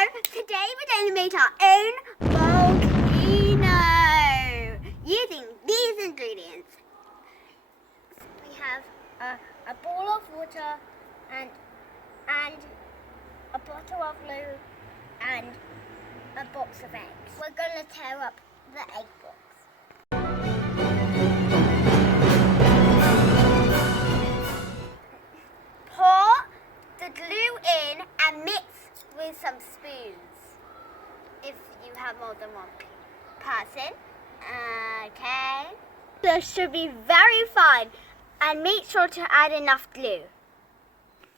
Today we're going to make our own volcano using these ingredients. We have a bowl of water and a bottle of glue and a box of eggs. We're going to tear up the egg box. Pour the glue in and mix with some spoons if you have more than one person. Okay. This should be very fine, and make sure to add enough glue.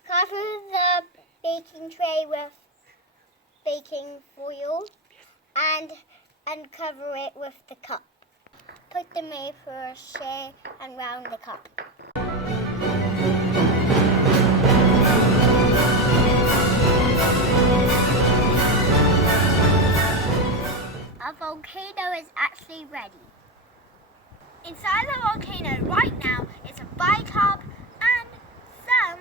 Cover the baking tray with baking foil and cover it with the cup. Put the maple shade and round the cup. Our volcano is actually ready. Inside the volcano right now is a bicarb and some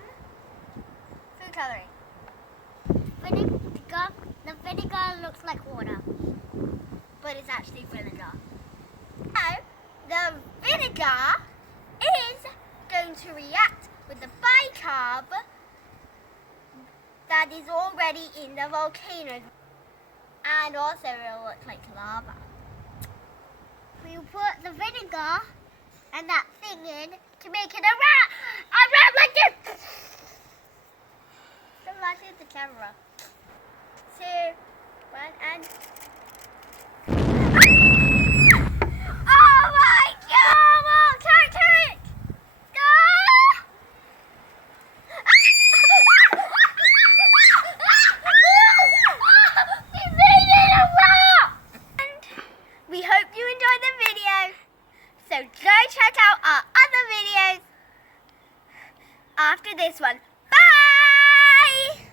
food coloring. The vinegar looks like water, but it's actually vinegar. Now, the vinegar is going to react with the bicarb that is already in the volcano. And also it will look like lava. We will put the vinegar and that thing in to make it a rat like this. So that's the camera. 2, 1, and oh my God! Mom, turn it! We hope you enjoyed the video, so go check out our other videos after this one. Bye!